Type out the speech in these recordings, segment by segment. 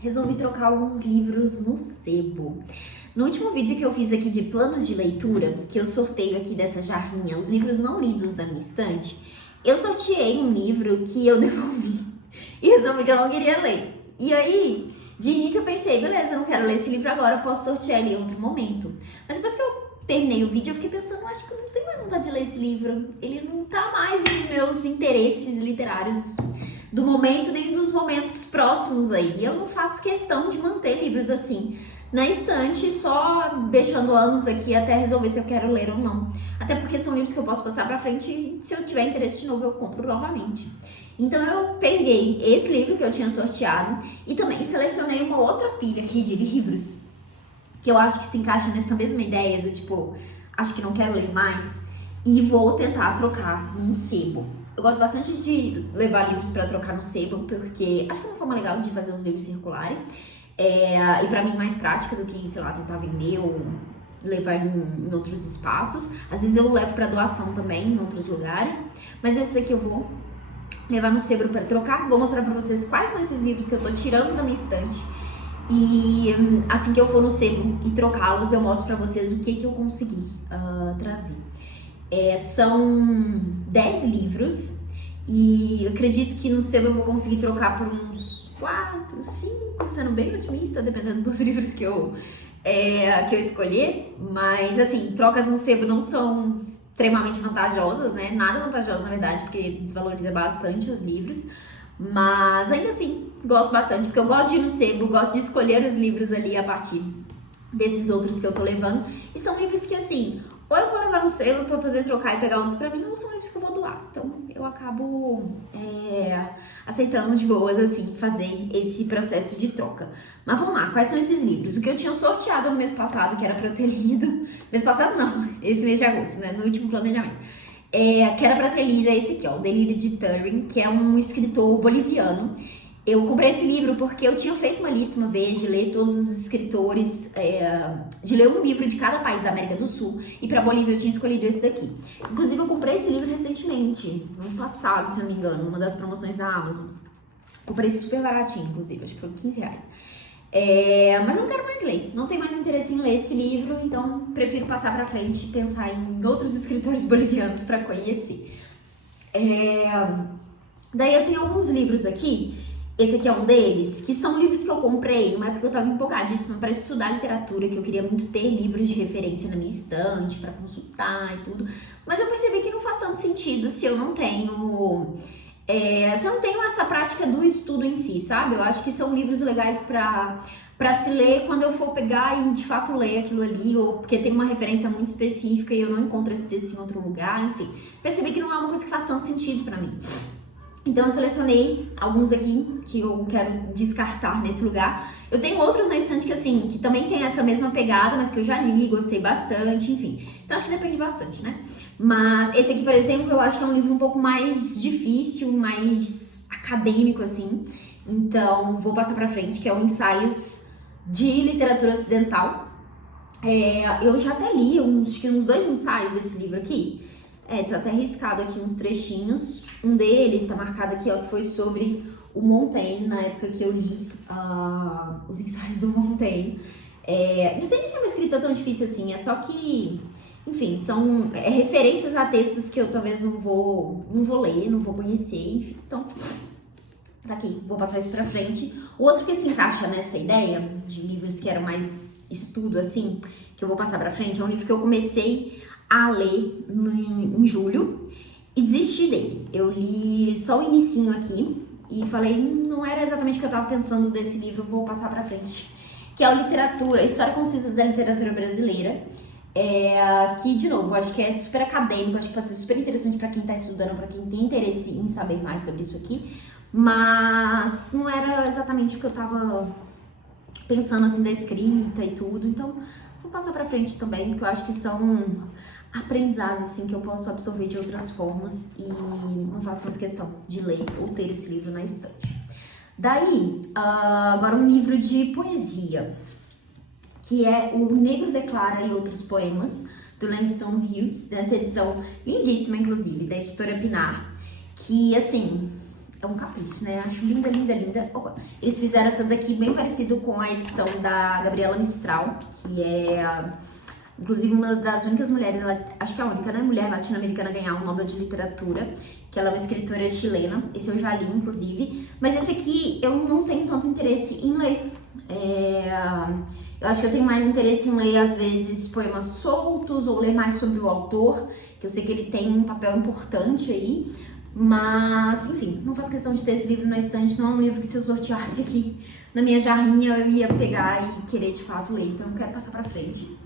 resolvi trocar alguns livros no sebo. No último vídeo que eu fiz aqui de planos de leitura, que eu sorteio aqui dessa jarrinha os livros não lidos da minha estante, eu sorteei um livro que eu devolvi e resolvi que eu não queria ler. E aí, de início eu pensei, beleza, eu não quero ler esse livro agora, eu posso sortear ele em outro momento. Mas depois que eu terminei o vídeo, eu fiquei pensando, acho que eu não tenho mais vontade de ler esse livro. Ele não tá mais nos meus interesses literários do momento, nem dos momentos próximos aí. E eu não faço questão de manter livros assim na estante, só deixando anos aqui até resolver se eu quero ler ou não. Até porque são livros que eu posso passar pra frente e se eu tiver interesse de novo eu compro novamente. Então eu peguei esse livro que eu tinha sorteado e também selecionei uma outra pilha aqui de livros que eu acho que se encaixa nessa mesma ideia do tipo, acho que não quero ler mais e vou tentar trocar num sebo. Eu gosto bastante de levar livros para trocar no sebo, porque acho que é uma forma legal de fazer os livros circularem. E pra mim mais prática do que, sei lá, tentar vender ou levar em outros espaços. Às vezes eu levo para doação também em outros lugares, mas esses aqui eu vou levar no sebo para trocar. Vou mostrar para vocês quais são esses livros que eu tô tirando da minha estante. E assim que eu for no sebo e trocá-los, eu mostro pra vocês o que eu consegui trazer. São 10 livros e eu acredito que no sebo eu vou conseguir trocar por uns 4, 5, sendo bem otimista, dependendo dos livros que eu escolher. Mas assim, trocas no sebo não são extremamente vantajosas, né? Nada vantajoso, na verdade, porque desvaloriza bastante os livros. Mas ainda assim, gosto bastante, porque eu gosto de ir no sebo, gosto de escolher os livros ali a partir desses outros que eu tô levando. E são livros que assim, ou eu vou levar no sebo pra poder trocar e pegar outros pra mim, ou são livros que eu vou doar. Então eu acabo aceitando de boas, assim, fazer esse processo de troca. Mas vamos lá, quais são esses livros? O que eu tinha sorteado no mês passado, que era pra eu ter lido. Mês passado não, esse mês de agosto, né? No último planejamento. Que era pra ter lido esse aqui, ó, o Delírio de Turing, que é um escritor boliviano. Eu comprei esse livro porque eu tinha feito uma lista uma vez de ler todos os escritores, de ler um livro de cada país da América do Sul, e pra Bolívia eu tinha escolhido esse daqui. Inclusive eu comprei esse livro recentemente, no ano passado, se eu não me engano, numa das promoções da Amazon. Comprei super baratinho, inclusive, acho que foi R$15. Mas eu não quero mais ler, não tenho mais interesse em ler esse livro, então prefiro passar pra frente e pensar em outros escritores bolivianos pra conhecer. Daí eu tenho alguns livros aqui, esse aqui é um deles, que são livros que eu comprei numa época que eu tava empolgadíssima pra estudar literatura, que eu queria muito ter livros de referência na minha estante, pra consultar e tudo, mas eu percebi que não faz tanto sentido se eu não tenho... se eu não tenho essa prática do estudo em si, sabe? Eu acho que são livros legais pra se ler quando eu for pegar e de fato ler aquilo ali, ou porque tem uma referência muito específica e eu não encontro esse texto em outro lugar, enfim. Percebi que não é uma coisa que faz tanto sentido pra mim. Então eu selecionei alguns aqui que eu quero descartar nesse lugar. Eu tenho outros na estante que assim, que também tem essa mesma pegada, mas que eu já li, gostei bastante, enfim. Então acho que depende bastante, né? Mas esse aqui, por exemplo, eu acho que é um livro um pouco mais difícil, mais acadêmico, assim. Então vou passar pra frente, que é o Ensaios de Literatura Ocidental. Eu já até li uns 2 ensaios desse livro aqui. Tá até riscado aqui uns trechinhos. Um deles tá marcado aqui, ó, que foi sobre o Montaigne, na época que eu li os ensaios do Montaigne. Não sei nem se é uma escrita tão difícil assim, é só que, enfim, são referências a textos que eu talvez não vou ler, não vou conhecer, enfim. Então, tá aqui, vou passar isso pra frente. O outro que se encaixa nessa ideia de livros que eram mais estudo, assim, que eu vou passar pra frente, é um livro que eu comecei a ler em julho e desisti dele. Eu li só o inicinho aqui e falei, não era exatamente o que eu tava pensando desse livro, vou passar pra frente. Que é a História Concisa da Literatura Brasileira. Que, de novo, eu acho que é super acadêmico, acho que pode ser super interessante pra quem tá estudando, pra quem tem interesse em saber mais sobre isso aqui. Mas não era exatamente o que eu tava pensando, assim, da escrita e tudo. Então, vou passar pra frente também, porque eu acho que são aprendizados, assim, que eu posso absorver de outras formas e não faço tanta questão de ler ou ter esse livro na estante. Daí, agora um livro de poesia, que é O Negro Declara e Outros Poemas, do Langston Hughes, dessa edição lindíssima, inclusive, da editora Pinar, que, assim, é um capricho, né? Acho linda, linda, linda. Opa. Eles fizeram essa daqui bem parecido com a edição da Gabriela Mistral, que é, inclusive, uma das únicas mulheres, acho que é a única, né, mulher latino-americana a ganhar o Nobel de Literatura, que ela é uma escritora chilena. Esse eu já li, inclusive. Mas esse aqui eu não tenho tanto interesse em ler. Eu acho que eu tenho mais interesse em ler, às vezes, poemas soltos ou ler mais sobre o autor, que eu sei que ele tem um papel importante aí. Mas, enfim, não faço questão de ter esse livro na estante. Não é um livro que, se eu sorteasse aqui na minha jarrinha, eu ia pegar e querer de fato ler. Então eu quero passar pra frente.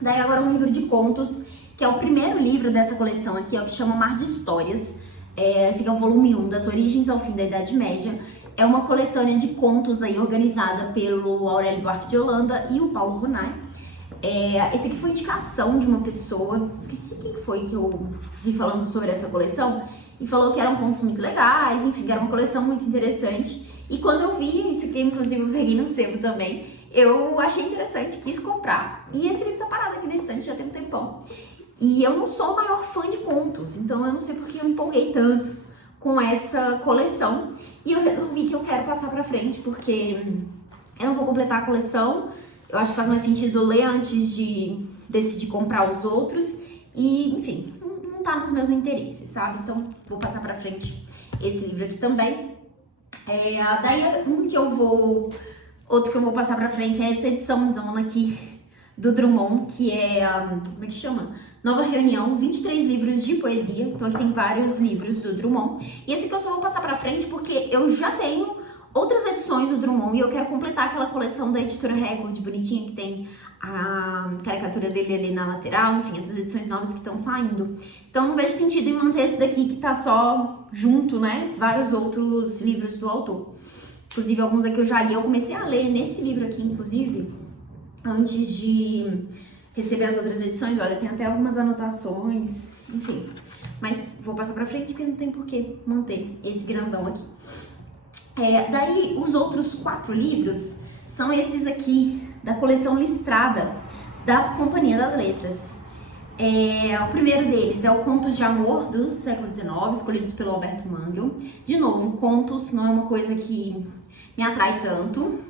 Daí agora um livro de contos, que é o primeiro livro dessa coleção aqui, é o que chama Mar de Histórias. Esse aqui é o volume 1, Das Origens ao Fim da Idade Média. É uma coletânea de contos aí organizada pelo Aurélio Buarque de Holanda e o Paulo Ronay. Esse aqui foi indicação de uma pessoa, esqueci quem foi que eu vi falando sobre essa coleção, e falou que eram contos muito legais, enfim, que era uma coleção muito interessante. E quando eu vi isso aqui, inclusive eu peguei no sebo também, eu achei interessante, quis comprar. E esse livro tá parado aqui na estante já tem um tempão. E eu não sou a maior fã de contos, então eu não sei porque eu me empolguei tanto com essa coleção. E eu resolvi que eu quero passar pra frente, porque eu não vou completar a coleção. Eu acho que faz mais sentido ler antes de decidir comprar os outros. E, enfim, não tá nos meus interesses, sabe? Então, vou passar pra frente esse livro aqui também. Daí, outro que eu vou passar pra frente é essa ediçãozona aqui do Drummond, que é, como é que chama? Nova Reunião, 23 livros de poesia. Então aqui tem vários livros do Drummond. E esse aqui eu só vou passar pra frente porque eu já tenho outras edições do Drummond e eu quero completar aquela coleção da Editora Record, bonitinha, que tem a caricatura dele ali na lateral, enfim, essas edições novas que estão saindo. Então não vejo sentido em manter esse daqui que tá só junto, né, vários outros livros do autor. Inclusive alguns aqui eu já li, eu comecei a ler nesse livro aqui, inclusive, antes de receber as outras edições. Olha, tem até algumas anotações, enfim. Mas vou passar pra frente porque não tem por que manter esse grandão aqui. Daí, os outros 4 livros são esses aqui, da coleção Listrada, da Companhia das Letras. O primeiro deles é o Contos de Amor do século XIX, escolhidos pelo Alberto Mangel. De novo, contos não é uma coisa que me atrai tanto.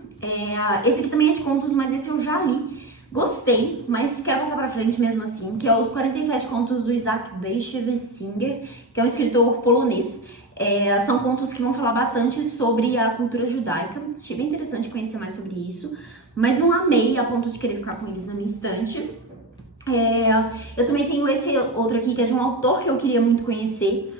Esse aqui também é de contos, mas esse eu já li. Gostei, mas quero passar pra frente mesmo assim, que é os 47 contos do Isaac Bashevis-Singer, que é um escritor polonês. São contos que vão falar bastante sobre a cultura judaica. Achei bem interessante conhecer mais sobre isso, mas não amei a ponto de querer ficar com eles na minha estante. Eu também tenho esse outro aqui, que é de um autor que eu queria muito conhecer,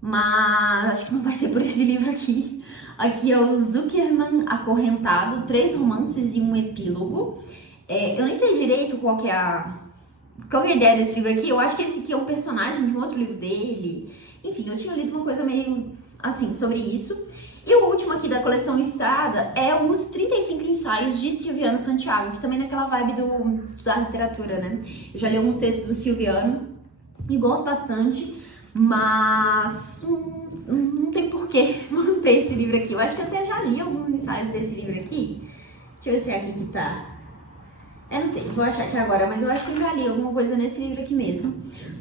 mas acho que não vai ser por esse livro aqui. Aqui é o Zuckerman Acorrentado, 3 romances e um epílogo. Eu nem sei direito qual é a ideia desse livro aqui. Eu acho que esse aqui é um personagem de um outro livro dele. Enfim, eu tinha lido uma coisa meio assim sobre isso. E o último aqui da coleção Listrada é os 35 ensaios de Silviano Santiago, que também é naquela vibe do estudar literatura, né? Eu já li alguns textos do Silviano e gosto bastante, mas não tem porquê manter esse livro aqui. Eu acho que eu até já li alguns ensaios desse livro aqui. Deixa eu ver se é aqui que tá. Não sei, vou achar aqui agora, mas eu acho que eu já li alguma coisa nesse livro aqui mesmo.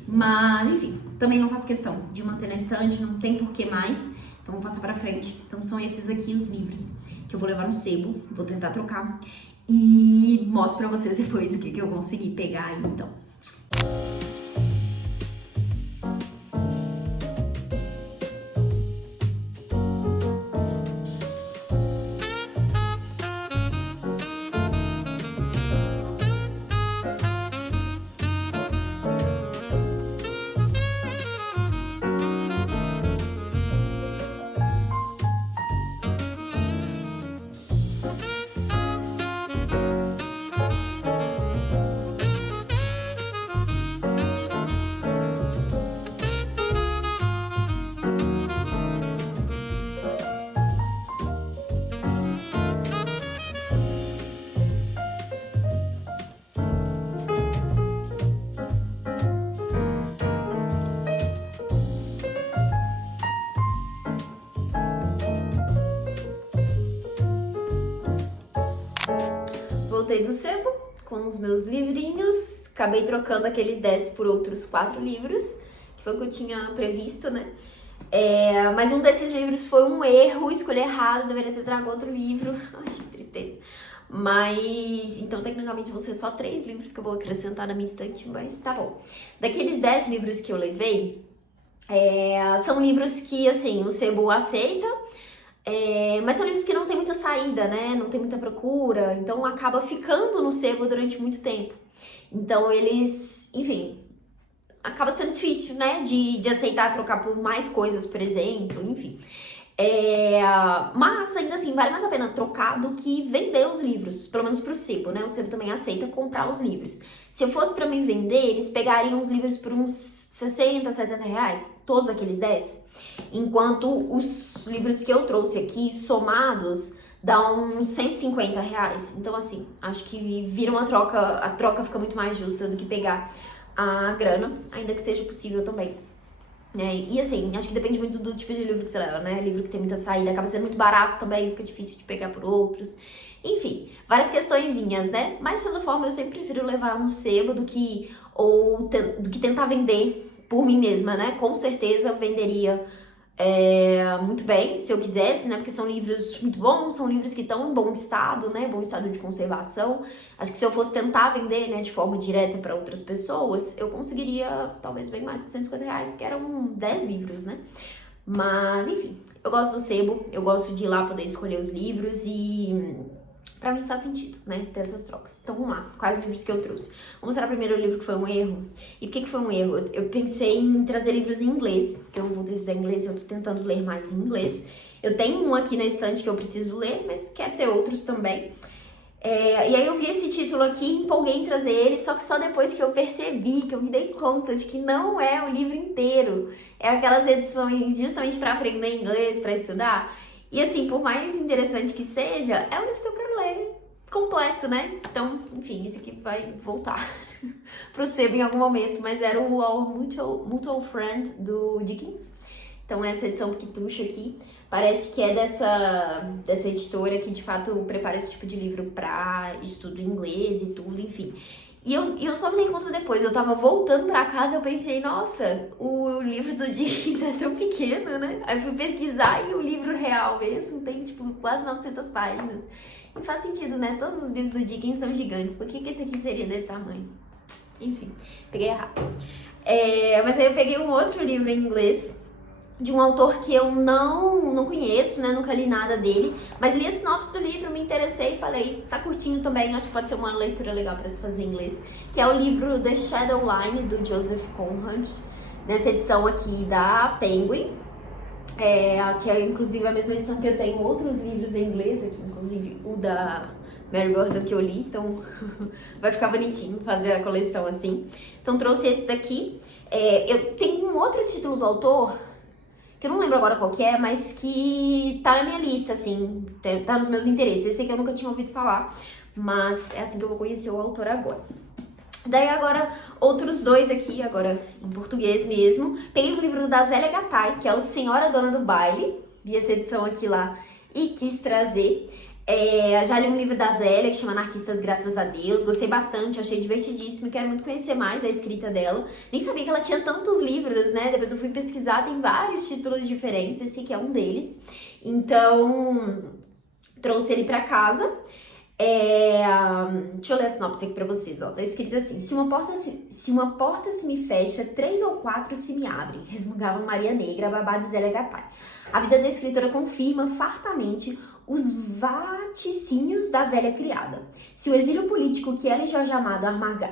Mas, enfim, também não faço questão de manter na estante, não tem porquê mais. Então, vou passar pra frente. Então, são esses aqui os livros que eu vou levar no sebo, vou tentar trocar. E mostro pra vocês depois o que eu consegui pegar aí, então. Voltei do sebo com os meus livrinhos, acabei trocando aqueles 10 por outros 4 livros, que foi o que eu tinha previsto, né? Mas um desses livros foi um erro, escolhi errado, deveria ter trago outro livro. Ai, que tristeza. Mas, então, tecnicamente, vão ser só 3 livros que eu vou acrescentar na minha estante, mas tá bom. Daqueles 10 livros que eu levei, são livros que, assim, o sebo aceita, mas são livros que não tem muita saída, né? Não tem muita procura, então acaba ficando no sebo durante muito tempo. Então, eles, enfim, acaba sendo difícil, né? De aceitar trocar por mais coisas, por exemplo, enfim. Mas ainda assim, vale mais a pena trocar do que vender os livros, pelo menos pro sebo, né? O sebo também aceita comprar os livros. Se eu fosse pra mim vender, eles pegariam os livros por uns 60, 70 reais, todos aqueles 10. Enquanto os livros que eu trouxe aqui, somados, dá uns 150 reais. Então, assim, acho que vira uma troca, a troca fica muito mais justa do que pegar a grana, ainda que seja possível também. E assim, acho que depende muito do tipo de livro que você leva, né? Livro que tem muita saída, acaba sendo muito barato também, fica difícil de pegar por outros. Enfim, várias questõezinhas, né? Mas de toda forma, eu sempre prefiro levar no sebo do que tentar vender por mim mesma, né? Com certeza eu venderia muito bem, se eu quisesse, né? Porque são livros muito bons, são livros que estão em bom estado, né? Bom estado de conservação. Acho que se eu fosse tentar vender, né, de forma direta para outras pessoas, eu conseguiria talvez bem mais que 150 reais, porque eram 10 livros, né? Mas, enfim, eu gosto do sebo, eu gosto de ir lá poder escolher os livros e pra mim faz sentido, né, ter essas trocas. Então vamos lá, quais livros que eu trouxe. Vou mostrar primeiro o livro que foi um erro. E por que foi um erro? Eu pensei em trazer livros em inglês, porque eu vou estudar inglês, eu tô tentando ler mais em inglês. Eu tenho um aqui na estante que eu preciso ler, mas quero ter outros também. E aí eu vi esse título aqui, empolguei em trazer ele, só que só depois que eu percebi, que eu me dei conta de que não é o livro inteiro. É aquelas edições justamente para aprender inglês, para estudar. E assim, por mais interessante que seja, é um livro que eu quero ler completo, né? Então, enfim, esse aqui vai voltar pro sebo em algum momento, mas era o Our Mutual Friend do Dickens. Então essa edição Quituxa aqui parece que é dessa editora que de fato prepara esse tipo de livro para estudo em inglês e tudo, enfim. E eu só me dei conta depois, eu tava voltando pra casa e eu pensei, nossa, o livro do Dickens é tão pequeno, né? Aí eu fui pesquisar e o livro real mesmo tem, tipo, quase 900 páginas. E faz sentido, né? Todos os livros do Dickens são gigantes, por que esse aqui seria desse tamanho? Enfim, peguei errado. Mas aí eu peguei um outro livro em inglês, de um autor que eu não conheço, né? Nunca li nada dele, mas li a sinopse do livro, me interessei e falei, tá curtinho também, acho que pode ser uma leitura legal para se fazer em inglês, que é o livro The Shadow Line, do Joseph Conrad, nessa edição aqui da Penguin, que é inclusive a mesma edição que eu tenho outros livros em inglês aqui, inclusive o da Mary Gordon que eu li, então vai ficar bonitinho fazer a coleção assim. Então trouxe esse daqui. Eu tenho um outro título do autor, que eu não lembro agora qual que é, mas que tá na minha lista, assim, tá nos meus interesses. Esse aqui eu nunca tinha ouvido falar, mas é assim que eu vou conhecer o autor agora. Daí agora, outros dois aqui, agora em português mesmo. Peguei o livro da Zélia Gattai, que é o Senhora Dona do Baile, vi essa edição aqui lá e quis trazer. Já li um livro da Zélia que chama Anarquistas Graças a Deus, gostei bastante, achei divertidíssimo, quero muito conhecer mais a escrita dela. Nem sabia que ela tinha tantos livros, né? Depois eu fui pesquisar, tem vários títulos diferentes, esse aqui é um deles. Então, trouxe ele pra casa. Deixa eu ler a sinopse aqui pra vocês, ó. Tá escrito assim: se uma porta se me fecha, 3 ou 4 se me abrem. Resmungava Maria Negra, babá de Zélia Gattai. A vida da escritora confirma fartamente os vaticínios da velha criada. Se o exílio político que ela e Jorge Amado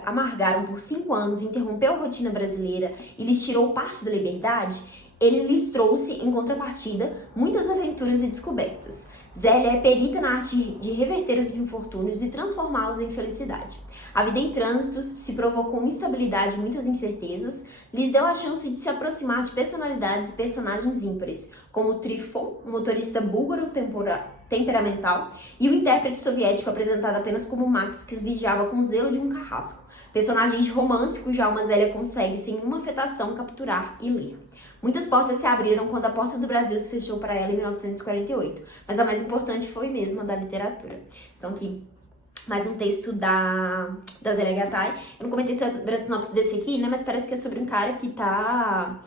amargaram por 5 anos interrompeu a rotina brasileira e lhes tirou parte da liberdade, ele lhes trouxe, em contrapartida, muitas aventuras e descobertas. Zélia é perita na arte de reverter os infortúnios e transformá-los em felicidade. A vida em trânsitos se provou com instabilidade e muitas incertezas, lhes deu a chance de se aproximar de personalidades e personagens ímpares, como Trifon, um motorista búlgaro temperamental, e o intérprete soviético apresentado apenas como Max, que os vigiava com o zelo de um carrasco. Personagens de romance cuja alma Zélia consegue, sem uma afetação, capturar e ler. Muitas portas se abriram quando a porta do Brasil se fechou para ela em 1948, mas a mais importante foi mesmo a da literatura. Então aqui, mais um texto da Zélia Gattai. Eu não comentei sobre a sinopse desse aqui, né, mas parece que é sobre um cara que tá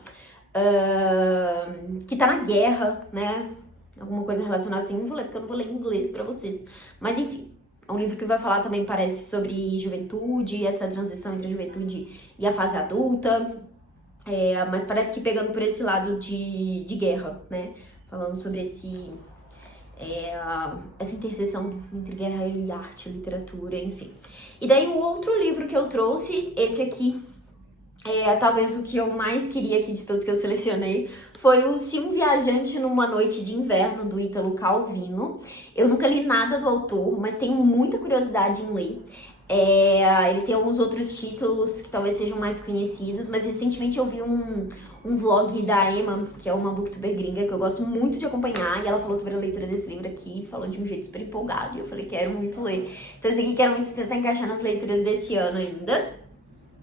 que tá na guerra, né? Alguma coisa relacionada assim, não vou ler porque eu não vou ler em inglês pra vocês. Mas enfim, é um livro que vai falar também, parece, sobre juventude, essa transição entre a juventude e a fase adulta. Mas parece que pegando por esse lado de guerra, né? Falando sobre essa interseção entre guerra e arte, literatura, enfim. E daí o outro livro que eu trouxe, esse aqui, talvez o que eu mais queria aqui de todos que eu selecionei, foi o Se um Viajante numa Noite de Inverno, do Ítalo Calvino. Eu nunca li nada do autor, mas tenho muita curiosidade em ler. Ele tem alguns outros títulos que talvez sejam mais conhecidos, mas recentemente eu vi um vlog da Emma, que é uma booktuber gringa, que eu gosto muito de acompanhar, e ela falou sobre a leitura desse livro aqui, falou de um jeito super empolgado, e eu falei, quero muito ler. Então esse aqui quero muito tentar encaixar nas leituras desse ano ainda.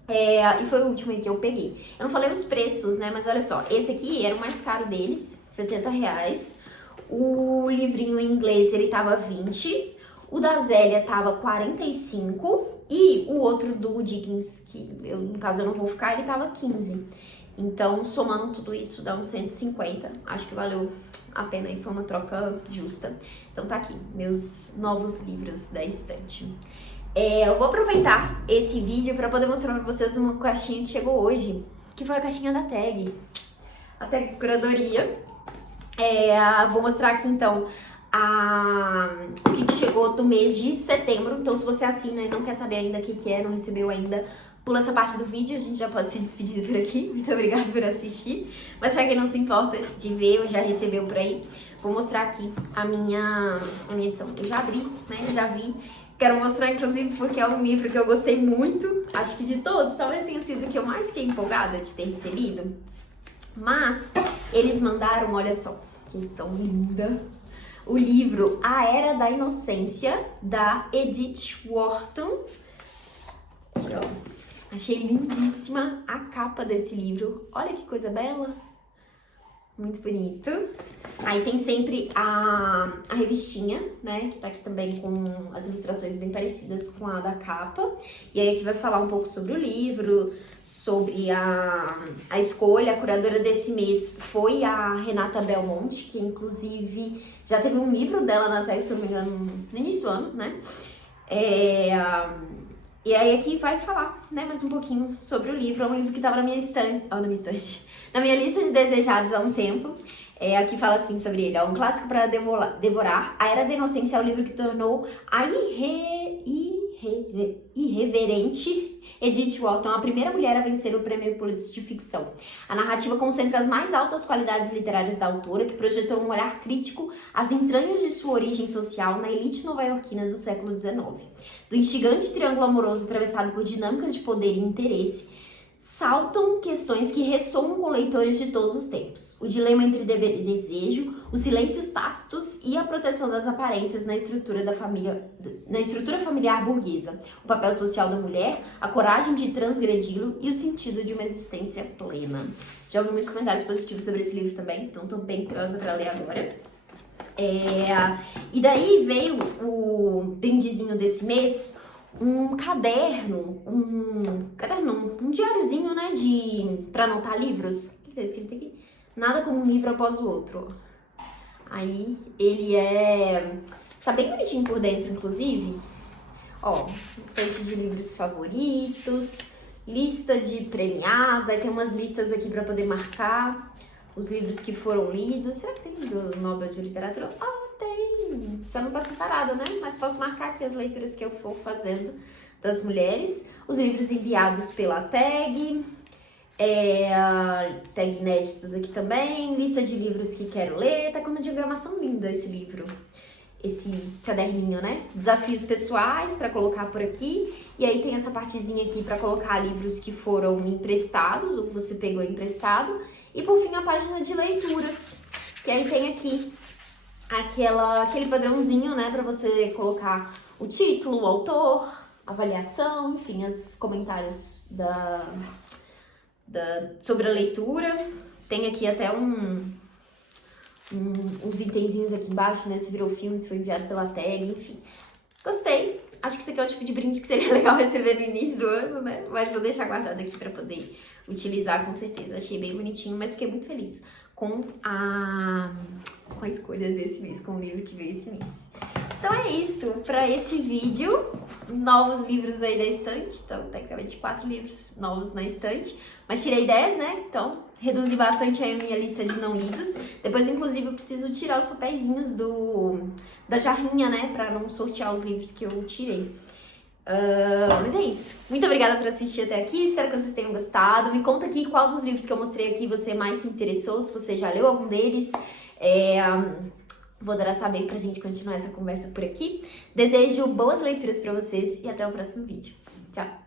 E foi o último aí que eu peguei. Eu não falei os preços, né? Mas olha só, esse aqui era o mais caro deles, R$70. O livrinho em inglês, ele tava 20. O da Zélia tava 45. E o outro do Dickens, que no caso eu não vou ficar, ele tava 15. Então, somando tudo isso, dá uns 150. Acho que valeu a pena e foi uma troca justa. Então tá aqui, meus novos livros da estante. Eu vou aproveitar esse vídeo para poder mostrar para vocês uma caixinha que chegou hoje, que foi a caixinha da Tag. A Tag Curadoria. Vou mostrar aqui então o que chegou do mês de setembro. Então se você assina e não quer saber ainda o que é, não recebeu ainda, pula essa parte do vídeo, a gente já pode se despedir por aqui. Muito obrigada por assistir. Mas pra quem não se importa de ver ou já recebeu por aí, vou mostrar aqui a minha edição. Eu já abri, né? Já vi. Quero mostrar, inclusive, porque é um livro que eu gostei muito. Acho que de todos, talvez tenha sido o que eu mais fiquei empolgada de ter recebido. Mas eles mandaram, olha só, que edição linda. O livro A Era da Inocência, da Edith Wharton. Achei lindíssima a capa desse livro. Olha que coisa bela. Muito bonito. Aí tem sempre a revistinha, né? Que tá aqui também com as ilustrações bem parecidas com a da capa. E aí aqui vai falar um pouco sobre o livro, sobre a escolha. A curadora desse mês foi a Renata Belmonte, que inclusive já teve um livro dela na tela, se eu não me engano, no início do ano, né? E aí aqui vai falar, né, mais um pouquinho sobre o livro. É um livro que estava na minha lista de desejados há um tempo. Aqui fala assim sobre ele, um clássico para devorar. A Era da Inocência é o livro que tornou a irreverente Edith Wharton a primeira mulher a vencer o Prêmio Pulitzer de ficção. A narrativa concentra as mais altas qualidades literárias da autora, que projetou um olhar crítico às entranhas de sua origem social na elite nova-iorquina do século XIX. Do instigante triângulo amoroso atravessado por dinâmicas de poder e interesse, saltam questões que ressoam com leitores de todos os tempos. O dilema entre dever e desejo, os silêncios tácitos e a proteção das aparências na estrutura familiar burguesa, o papel social da mulher, a coragem de transgredi-lo e o sentido de uma existência plena. Já ouvi muitos comentários positivos sobre esse livro também, então estou bem curiosa para ler agora. E daí veio o brindezinho desse mês, um caderno, um diáriozinho, né, pra anotar livros. O que é escrito aqui? Nada como um livro após o outro. Aí ele tá bem bonitinho por dentro, inclusive. Ó, estante de livros favoritos, lista de premiados, aí tem umas listas aqui pra poder marcar os livros que foram lidos. Será que tem do Nobel de Literatura? Tem! Só não tá separado, né? Mas posso marcar aqui as leituras que eu for fazendo das mulheres. Os livros enviados pela Tag. Tag inéditos aqui também. Lista de livros que quero ler. Tá com uma diagramação linda esse livro. Esse caderninho, né? Desafios pessoais pra colocar por aqui. E aí tem essa partezinha aqui pra colocar livros que foram emprestados, ou que você pegou emprestado. E por fim a página de leituras, que aí tem aqui aquele padrãozinho, né, pra você colocar o título, o autor, avaliação, enfim, os comentários sobre a leitura. Tem aqui até uns itenzinhos aqui embaixo, né, se virou filme, se foi enviado pela Tag, enfim. Gostei, Acho que isso aqui é o tipo de brinde que seria legal receber no início do ano, né? Mas vou deixar guardado aqui pra poder utilizar com certeza. Achei bem bonitinho, mas fiquei muito feliz com a escolha desse mês, com o livro que veio esse mês. Então é isso, pra esse vídeo, novos livros aí da estante, então tecnicamente 4 livros novos na estante, mas tirei 10, né, então reduzi bastante aí a minha lista de não lidos. Depois, inclusive, eu preciso tirar os papeizinhos da jarrinha, né, pra não sortear os livros que eu tirei. Mas é isso. Muito obrigada por assistir até aqui, espero que vocês tenham gostado. Me conta aqui qual dos livros que eu mostrei aqui você mais se interessou, se você já leu algum deles. Vou adorar saber pra gente continuar essa conversa por aqui. Desejo boas leituras pra vocês e até o próximo vídeo. Tchau!